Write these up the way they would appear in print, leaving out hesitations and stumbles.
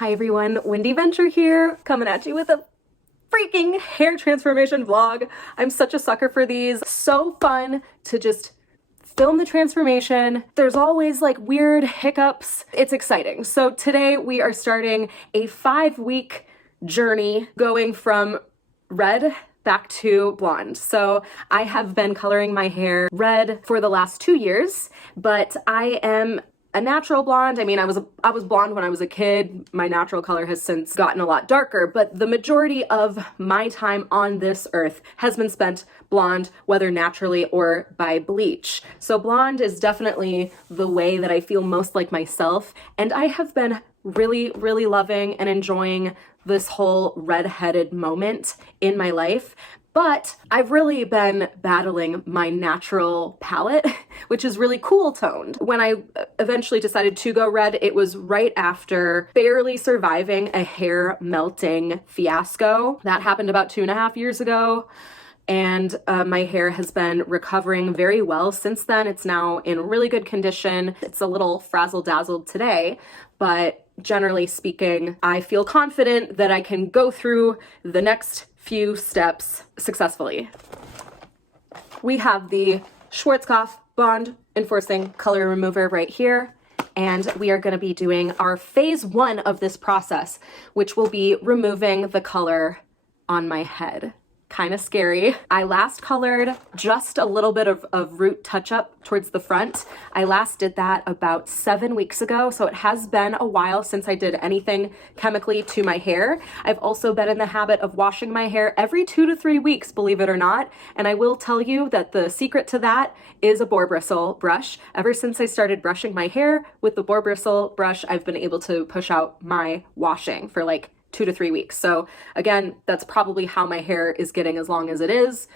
Hi everyone, Wendy Venture here, coming at you with a freaking hair transformation vlog. I'm such a sucker for these. So fun to just film the transformation. There's always like weird hiccups. It's exciting. So today we are starting a 5-week journey going from red back to blonde. So I have been coloring my hair red for the last 2 years, but I am a natural blonde. I mean, I was blonde when I was a kid. My natural color has since gotten a lot darker, but the majority of my time on this earth has been spent blonde, whether naturally or by bleach. So blonde is definitely the way that I feel most like myself, and I have been really, really loving and enjoying this whole redheaded moment in my life. But I've really been battling my natural palette, which is really cool toned. When I eventually decided to go red, it was right after barely surviving a hair melting fiasco. That happened about 2.5 years ago. And my hair has been recovering very well since then. It's now in really good condition. It's a little frazzle dazzled today, but generally speaking, I feel confident that I can go through the next few steps successfully. We have the Schwarzkopf Bond Enforcing Color Remover right here, and we are going to be doing our phase 1 of this process, which will be removing the color on my head. Kind of scary. I last colored just a little bit of root touch-up towards the front. I last did that about 7 weeks ago, so it has been a while since I did anything chemically to my hair. I've also been in the habit of washing my hair every 2 to 3 weeks, believe it or not, and I will tell you that the secret to that is a boar bristle brush. Ever since I started brushing my hair with the boar bristle brush, I've been able to push out my washing for like 2 to 3 weeks. So again, that's probably how my hair is getting as long as it is,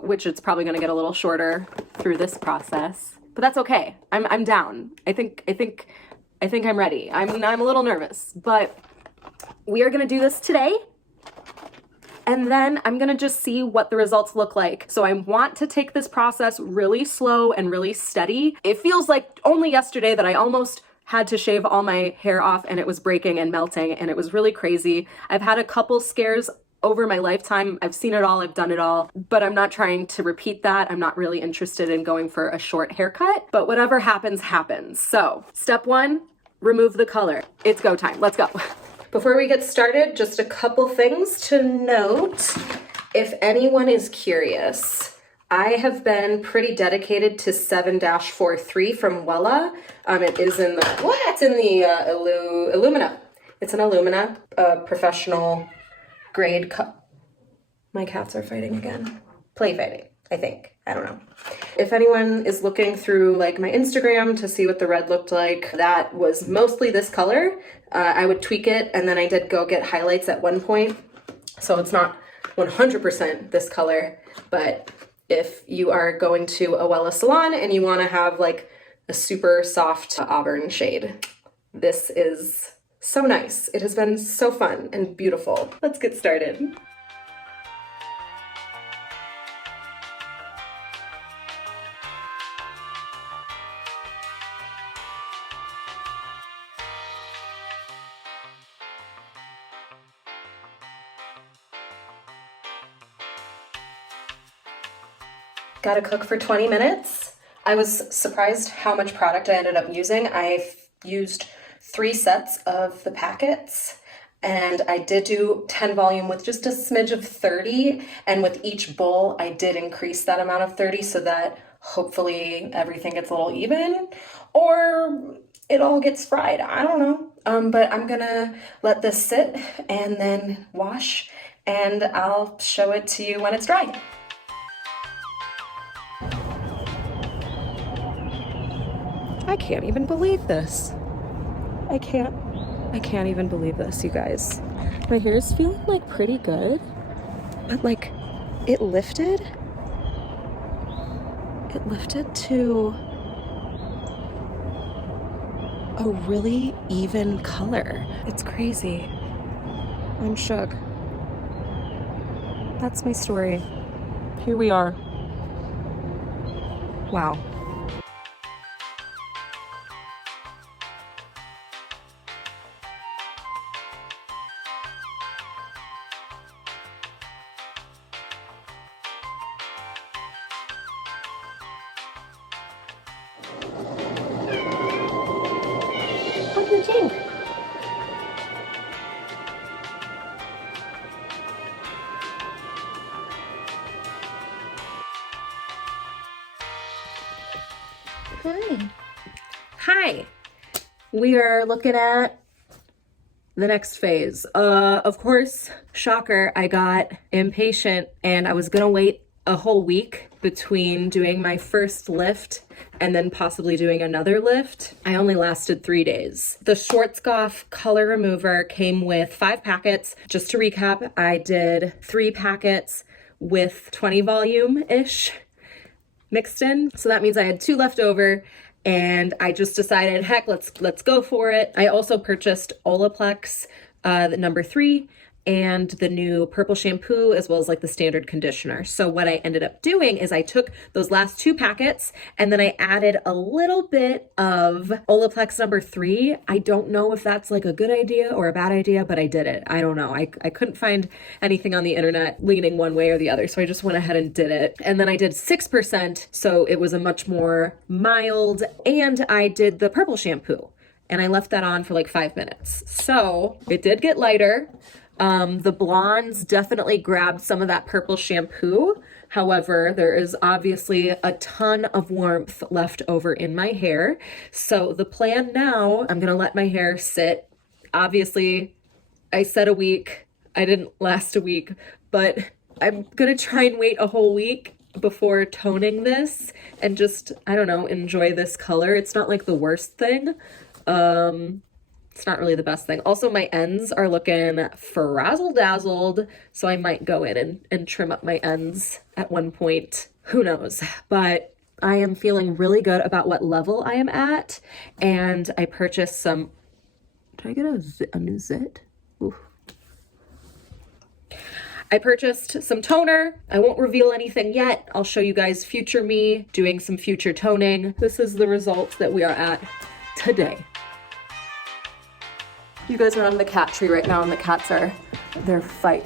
which it's probably going to get a little shorter through this process, but that's okay. I'm down. I think I'm ready. I'm a little nervous, but we are going to do this today. And then I'm going to just see what the results look like. So I want to take this process really slow and really steady. It feels like only yesterday that I almost had to shave all my hair off and it was breaking and melting and it was really crazy. I've had a couple scares over my lifetime. I've seen it all, I've done it all, but I'm not trying to repeat that. I'm not really interested in going for a short haircut, but whatever happens, happens. So step 1, remove the color. It's go time. Let's go. Before we get started, just a couple things to note. If anyone is curious, I have been pretty dedicated to 7-43 from Wella. It is in the, it's in the Illumina. It's an Illumina professional grade cup. My cats are fighting again. Play fighting, I think. I don't know. If anyone is looking through like my Instagram to see what the red looked like, that was mostly this color. I would tweak it, and then I did go get highlights at one point. So it's not 100% this color, but if you are going to a Wella salon and you want to have like a super soft auburn shade, this is so nice. It has been so fun and beautiful. Let's get started. Gotta cook for 20 minutes. I was surprised how much product I ended up using. I've used 3 sets of the packets, and I did do 10 volume with just a smidge of 30, and with each bowl I did increase that amount of 30 so that hopefully everything gets a little even, or it all gets fried. I don't know. But I'm gonna let this sit and then wash, and I'll show it to you when it's dry. I can't even believe this. I can't even believe this, you guys. My hair is feeling like pretty good, but like it lifted to a really even color. It's crazy. I'm shook. That's my story. Here we are. Wow. we are looking at the next phase. Of course, shocker, I got impatient and I was gonna wait a whole week between doing my first lift and then possibly doing another lift. I only lasted 3 days. The Schwarzkopf color remover came with 5 packets. Just to recap, I did 3 packets with 20 volume-ish mixed in. So that means I had 2 left over, and I just decided, heck, let's go for it. I also purchased Olaplex, the number 3, and the new purple shampoo, as well as like the standard conditioner. So what I ended up doing is I took those last 2 packets and then I added a little bit of Olaplex number 3. I don't know if that's like a good idea or a bad idea, but I did it. I don't know. I couldn't find anything on the internet leaning one way or the other. So I just went ahead and did it. And then I did 6%. So it was a much more mild, and I did the purple shampoo and I left that on for like 5 minutes. So it did get lighter. The blondes definitely grabbed some of that purple shampoo. However, there is obviously a ton of warmth left over in my hair. So the plan now, I'm gonna let my hair sit. Obviously, I said a week. I didn't last a week, but I'm gonna try and wait a whole week before toning this and just, I don't know, enjoy this color. It's not like the worst thing. It's not really the best thing. Also, my ends are looking frazzle dazzled, so I might go in and trim up my ends at one point. Who knows? But I am feeling really good about what level I am at, and I purchased some. Did I get a new zit? Ooh. I purchased some toner. I won't reveal anything yet. I'll show you guys future me doing some future toning. This is the result that we are at today. You guys are on the cat tree right now, and the cats are, they're play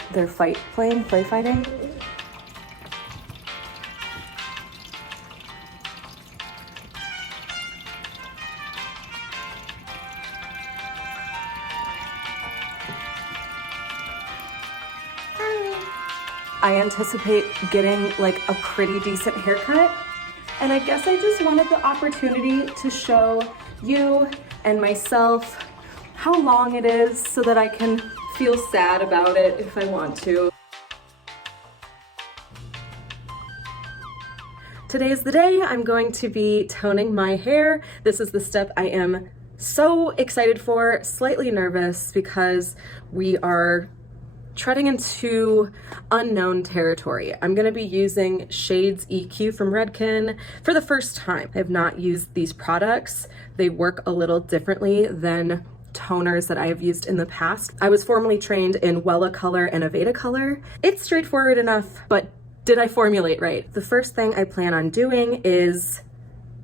fighting. I anticipate getting like a pretty decent haircut, and I guess I just wanted the opportunity to show you and myself how long it is so that I can feel sad about it if I want to. Today is the day I'm going to be toning my hair. This is the step I am so excited for, slightly nervous because we are treading into unknown territory. I'm gonna be using Shades EQ from Redken for the first time. I have not used these products. They work a little differently than toners that I have used in the past. I was formerly trained in Wella Color and Aveda Color. It's straightforward enough, but did I formulate right? The first thing I plan on doing is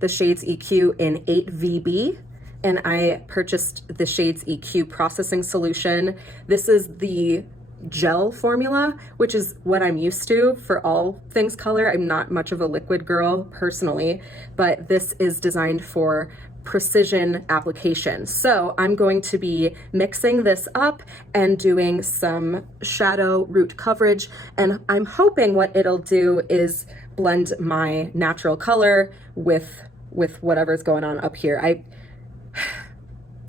the Shades EQ in 8VB, and I purchased the Shades EQ processing solution. This is the gel formula, which is what I'm used to for all things color. I'm not much of a liquid girl personally, but this is designed for precision application. So I'm going to be mixing this up and doing some shadow root coverage, and I'm hoping what it'll do is blend my natural color with whatever's going on up here.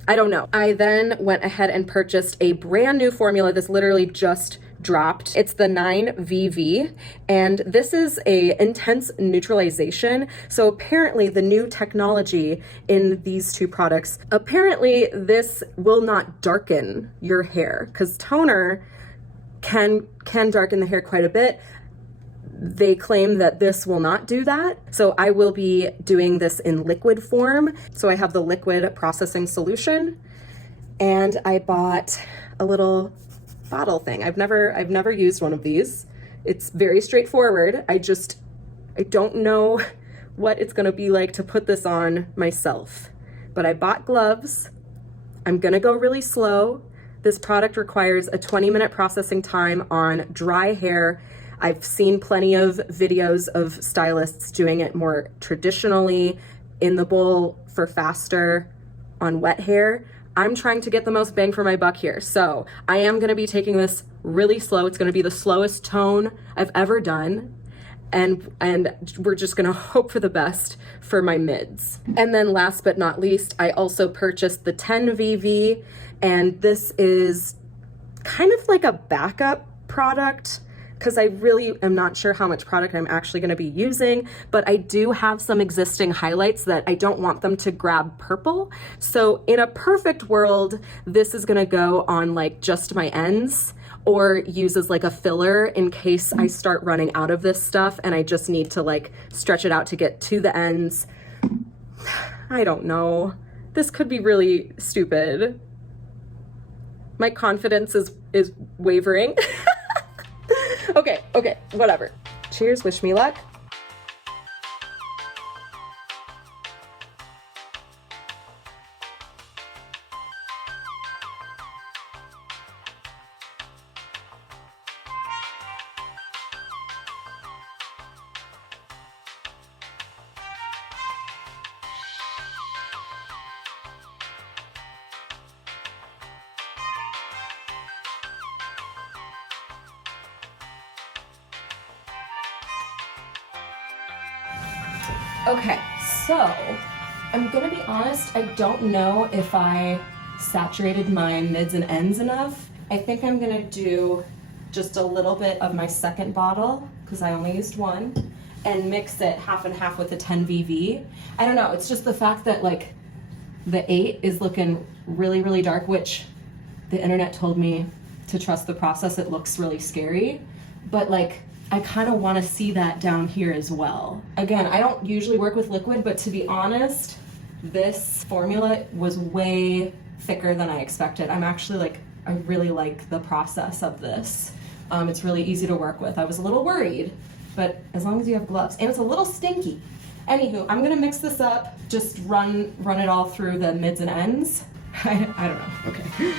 I don't know. I then went ahead and purchased a brand new formula. This literally just dropped. It's the 9VV, and this is a intense neutralization. So apparently the new technology in these 2 products, apparently this will not darken your hair, because toner can darken the hair quite a bit. They claim that this will not do that. So I will be doing this in liquid form. So I have the liquid processing solution, and I bought a little bottle thing. I've never used one of these. It's very straightforward. I don't know what it's gonna be like to put this on myself. But I bought gloves. I'm gonna go really slow. This product requires a 20-minute processing time on dry hair. I've seen plenty of videos of stylists doing it more traditionally in the bowl for faster on wet hair. I'm trying to get the most bang for my buck here. So I am gonna be taking this really slow. It's gonna be the slowest tone I've ever done. and we're just gonna hope for the best for my mids. And then last but not least, I also purchased the 10VV, and this is kind of like a backup product because I really am not sure how much product I'm actually going to be using, but I do have some existing highlights that I don't want them to grab purple. So in a perfect world, this is going to go on like just my ends, or use as like a filler in case I start running out of this stuff and I just need to like stretch it out to get to the ends. I don't know. This could be really stupid. My confidence is wavering. Okay, whatever. Cheers, wish me luck. Okay, so I'm gonna be honest, I don't know if I saturated my mids and ends enough. I think I'm gonna do just a little bit of my second bottle, because I only used one, and mix it half and half with the 10VV. I don't know, it's just the fact that like the 8 is looking really, really dark, which the internet told me to trust the process. It looks really scary, but like I kind of want to see that down here as well. Again, I don't usually work with liquid, but to be honest, this formula was way thicker than I expected. I'm actually like, I really like the process of this. It's really easy to work with. I was a little worried, but as long as you have gloves, and it's a little stinky. Anywho, I'm gonna mix this up, just run it all through the mids and ends. I don't know, okay.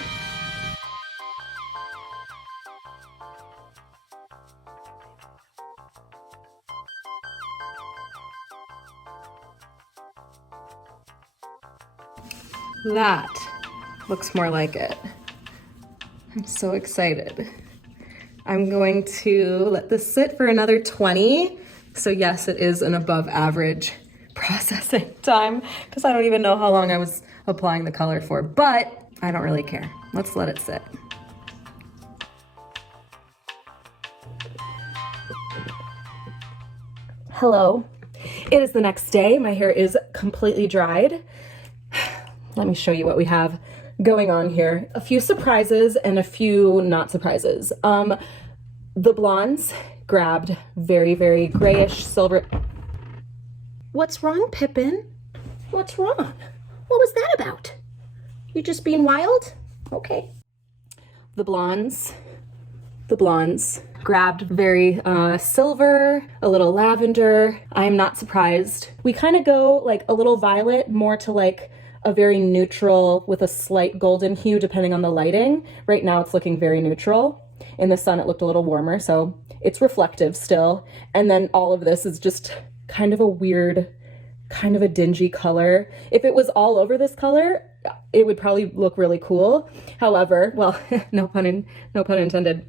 That looks more like it. I'm so excited. I'm going to let this sit for another 20. So yes, it is an above average processing time because I don't even know how long I was applying the color for, but I don't really care. Let's let it sit. Hello. It is the next day. My hair is completely dried. Let me show you what we have going on here. A few surprises and a few not surprises. The blondes grabbed very, very grayish silver. What's wrong, Pippin? What's wrong? What was that about? You just being wild? Okay. The blondes grabbed very silver, a little lavender. I'm not surprised. We kind of go like a little violet, more to like a very neutral with a slight golden hue depending on the lighting. Right now it's looking very neutral. In the sun it looked a little warmer, so it's reflective still. And then all of this is just kind of a weird, kind of a dingy color. If it was all over this color, it would probably look really cool. However, well, no pun intended.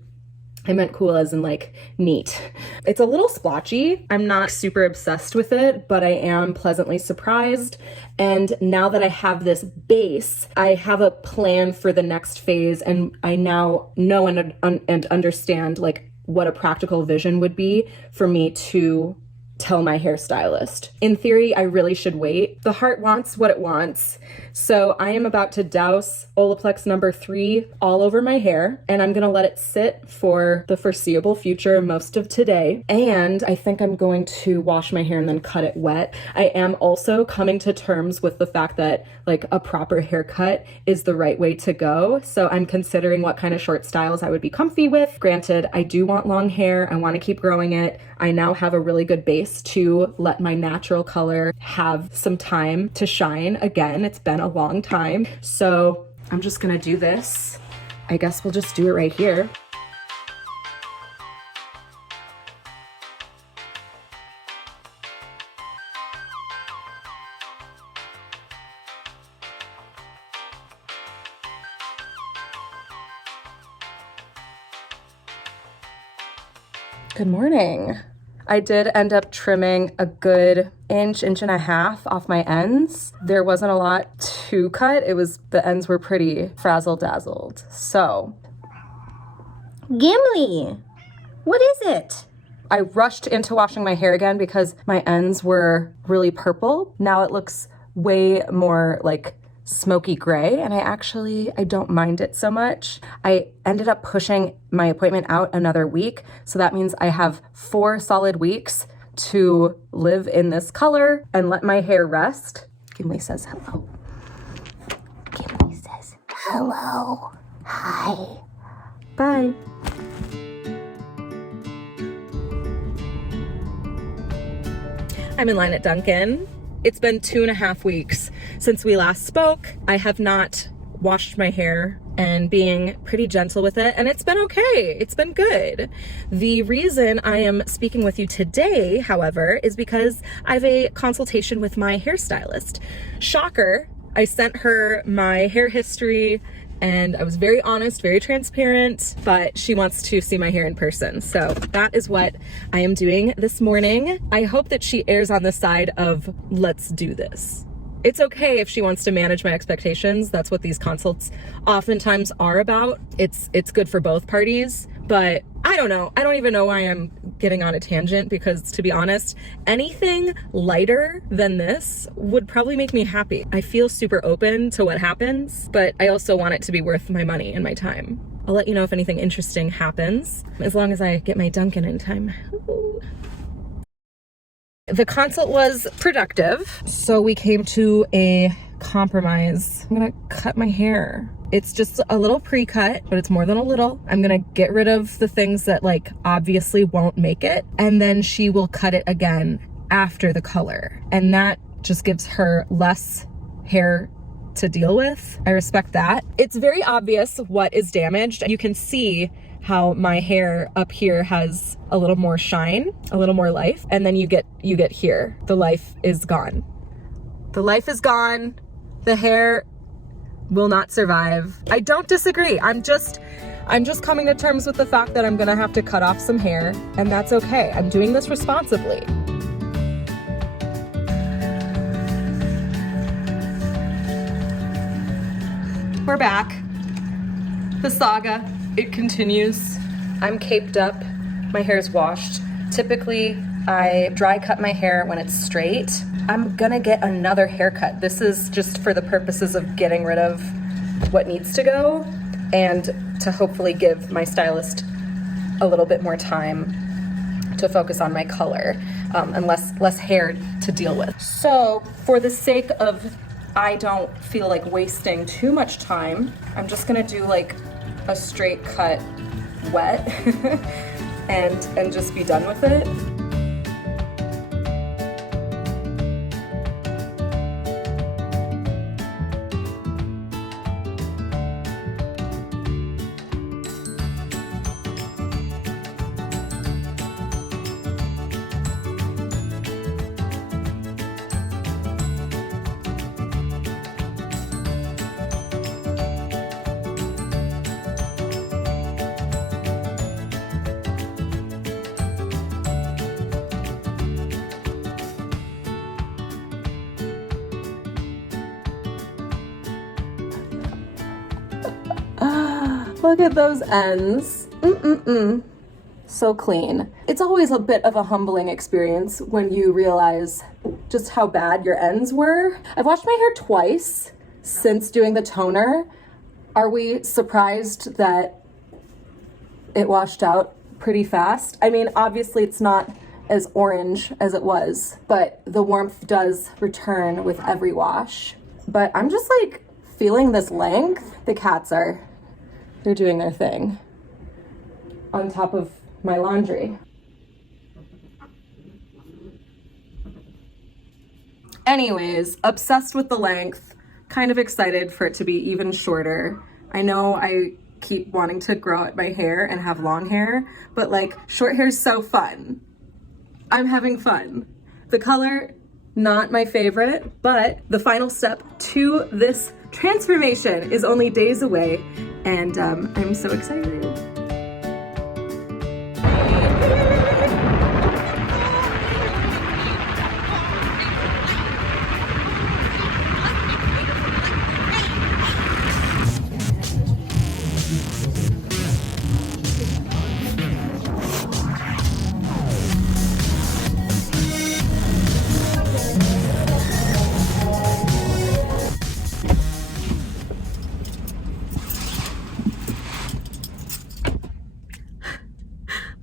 I meant cool as in like neat. It's a little splotchy. I'm not super obsessed with it, but I am pleasantly surprised. And now that I have this base, I have a plan for the next phase, and I now know and understand like what a practical vision would be for me to tell my hairstylist. In theory, I really should wait. The heart wants what it wants. So I am about to douse Olaplex number 3 all over my hair, and I'm gonna let it sit for the foreseeable future, most of today. And I think I'm going to wash my hair and then cut it wet. I am also coming to terms with the fact that like a proper haircut is the right way to go. So I'm considering what kind of short styles I would be comfy with. Granted, I do want long hair. I want to keep growing it. I now have a really good base to let my natural color have some time to shine again. It's been a long time. So I'm just gonna do this. I guess we'll just do it right here. Good morning. I did end up trimming a good inch and a half off my ends. There wasn't a lot to cut. The ends were pretty frazzle dazzled. So, Gimli, what is it? I rushed into washing my hair again because my ends were really purple. Now it looks way more like smoky gray, and I don't mind it so much. I ended up pushing my appointment out another week, so that means I have 4 solid weeks to live in this color and let my hair rest. Gimli says hello. Gimli says hello. Hi. Bye. I'm in line at Dunkin'. It's been 2.5 weeks since we last spoke. I have not washed my hair and being pretty gentle with it, and it's been okay. It's been good. The reason I am speaking with you today, however, is because I have a consultation with my hairstylist. Shocker, I sent her my hair history and I was very honest, very transparent, but she wants to see my hair in person. So that is what I am doing this morning. I hope that she errs on the side of let's do this. It's okay if she wants to manage my expectations. That's what these consults oftentimes are about. It's good for both parties, but I don't know. I don't even know why I'm getting on a tangent because, to be honest, anything lighter than this would probably make me happy. I feel super open to what happens, but I also want it to be worth my money and my time. I'll let you know if anything interesting happens, as long as I get my Dunkin' in time. Ooh. The consult was productive, so we came to a compromise. I'm gonna cut my hair. It's just a little pre-cut, but it's more than a little. I'm gonna get rid of the things that like obviously won't make it, and then she will cut it again after the color. And that just gives her less hair to deal with. I respect that. It's very obvious what is damaged. You can see how my hair up here has a little more shine, a little more life, and then you get here. The life is gone. The life is gone. The hair will not survive. I don't disagree. I'm just coming to terms with the fact that I'm gonna have to cut off some hair, and that's okay. I'm doing this responsibly. We're back. The saga, it continues. I'm caped up, my hair's washed. Typically, I dry cut my hair when it's straight. I'm gonna get another haircut. This is just for the purposes of getting rid of what needs to go and to hopefully give my stylist a little bit more time to focus on my color and less hair to deal with. So for the sake of I don't feel like wasting too much time, I'm just gonna do like a straight cut wet and just be done with it. Look at those ends. So clean. It's always a bit of a humbling experience when you realize just how bad your ends were. I've washed my hair twice since doing the toner. Are we surprised that it washed out pretty fast? I mean, obviously it's not as orange as it was, but the warmth does return with every wash. But I'm just like feeling this length. The cats they're doing their thing on top of my laundry. Anyways, obsessed with the length, kind of excited for it to be even shorter. I know I keep wanting to grow out my hair and have long hair, but like short hair is so fun. I'm having fun. The color, not my favorite, but the final step to this transformation is only days away, and I'm so excited.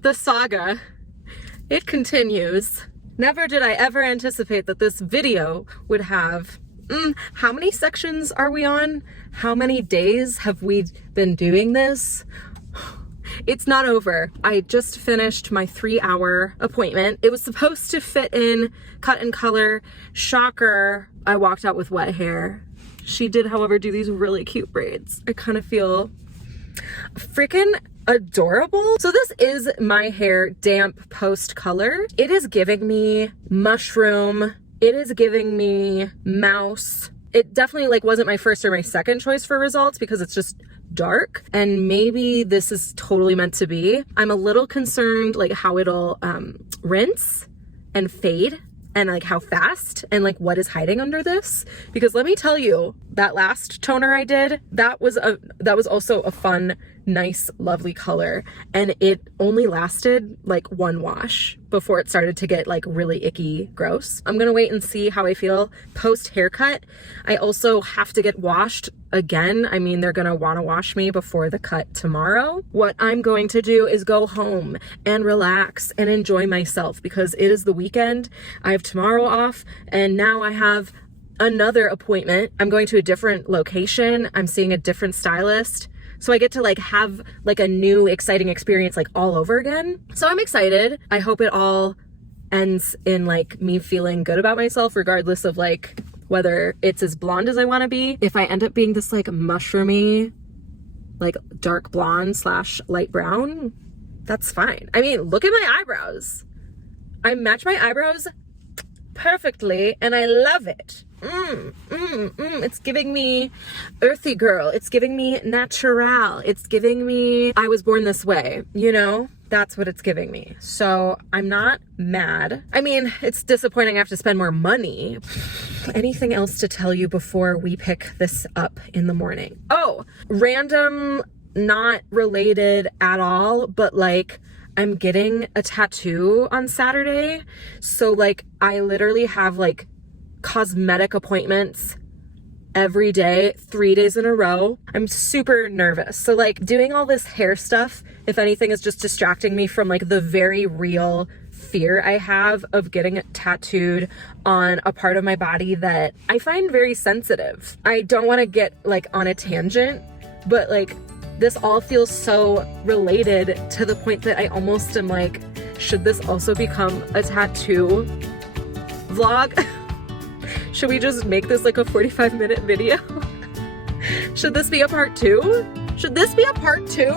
the saga, it continues. Never did I ever anticipate that this video would have, how many sections are we on? How many days have we been doing this? It's not over. I just finished my 3-hour appointment. It was supposed to fit in cut and color. Shocker, I walked out with wet hair. She did, however, do these really cute braids. I kind of feel freaking adorable. So this is my hair damp post color. It is giving me mushroom. It is giving me mouse. It definitely like wasn't my first or my second choice for results because it's just dark, and maybe this is totally meant to be. I'm a little concerned like how it'll rinse and fade, and like how fast, and like what is hiding under this, because let me tell you, that last toner I did, that was also a fun, nice, lovely color, and it only lasted like one wash before it started to get like really icky gross. I'm gonna wait and see how I feel post haircut. I also have to get washed again. I mean, they're gonna want to wash me before the cut tomorrow. What I'm going to do is go home and relax and enjoy myself because it is the weekend. I have tomorrow off, and now I have another appointment. I'm going to a different location. I'm seeing a different stylist. So I get to like have like a new exciting experience like all over again. So I'm excited. I hope it all ends in like me feeling good about myself, regardless of like whether it's as blonde as I want to be. If I end up being this like mushroomy, like dark blonde / light brown, that's fine. I mean, look at my eyebrows. I match my eyebrows perfectly and I love it. It's giving me earthy girl. It's giving me natural. It's giving me I was born this way, you know? That's what it's giving me. So I'm not mad. I mean, it's disappointing I have to spend more money. Anything else to tell you before we pick this up in the morning? Oh, random, not related at all, but like I'm getting a tattoo on Saturday. So like I literally have like cosmetic appointments every day, 3 days in a row. I'm super nervous. So like doing all this hair stuff, if anything, is just distracting me from like the very real fear I have of getting tattooed on a part of my body that I find very sensitive. I don't want to get like on a tangent, but like this all feels so related to the point that I almost am like, should this also become a tattoo vlog? Should we just make this like a 45-minute video? Should this be a part 2? Should this be a part 2?